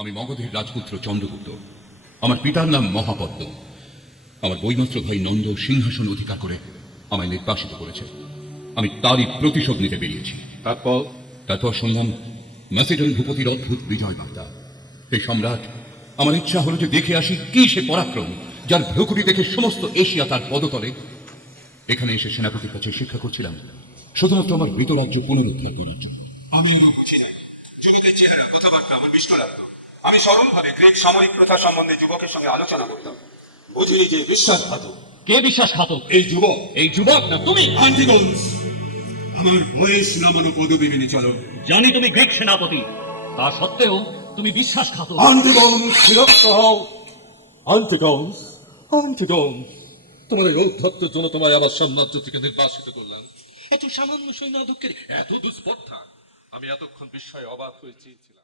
আমি মগধের রাজপুত্র চন্দ্রগুপ্ত। আমার পিতার নাম মহাপদ্ম। আমার বৈমাত্র ভাই নন্দ সিংহাসন অধিকার করে আমায় নির্বাসিত করেছে। আমি তারই প্রতিশোধ নিতে বেরিয়েছি। তারপর শুনলাম ম্যাসিডন ভূপতির অদ্ভুত বিজয় বার্তা। এই সম্রাট, আমার ইচ্ছা হলো যে দেখে আসি কি সে পরাক্রম যার ভ্রকুটি দেখে সমস্ত এশিয়া তার পদতলে। এখানে এসে সেনাপতির কাছে শিক্ষা করছিলাম শুধুমাত্র আমার মৃত রাজ্য পুনরুদ্ধার করার জন্য। আমি বুঝি নাই। যুবকের চেহারা, কথাবার্তা আমার বিস্ময় লাগতো। আমি সরলভাবে গ্রিক সামরিক প্রথা সম্বন্ধে যুবকের সঙ্গে আলোচনা করতাম। বুঝিনি যে বিশ্বাসঘাতক। কে বিশ্বাসঘাতক? এই যুবক। এই যুবক না তুমি? আন্টিগোন্স, আমার বয়স নামানো পদবি মেনে চলো। জানি তুমি গ্রিক সেনাপতি, তা সত্ত্বেও তুমি বিশ্বাসঘাতক। আন্টিগোন্স, বিরক্ত হও। আন্টিগোন্স, আন্টিগোন্স, তোমার এই ঔদ্ধত্যের জন্য তোমায় আবার সাম্রাজ্য থেকে নির্বাসিত করলাম। এত সামান্য সৈন্য দুঃখের এত দুস্পর্ধা, আমি এতক্ষণ বিস্ময়ে অবাক হয়ে চেয়েছিলাম।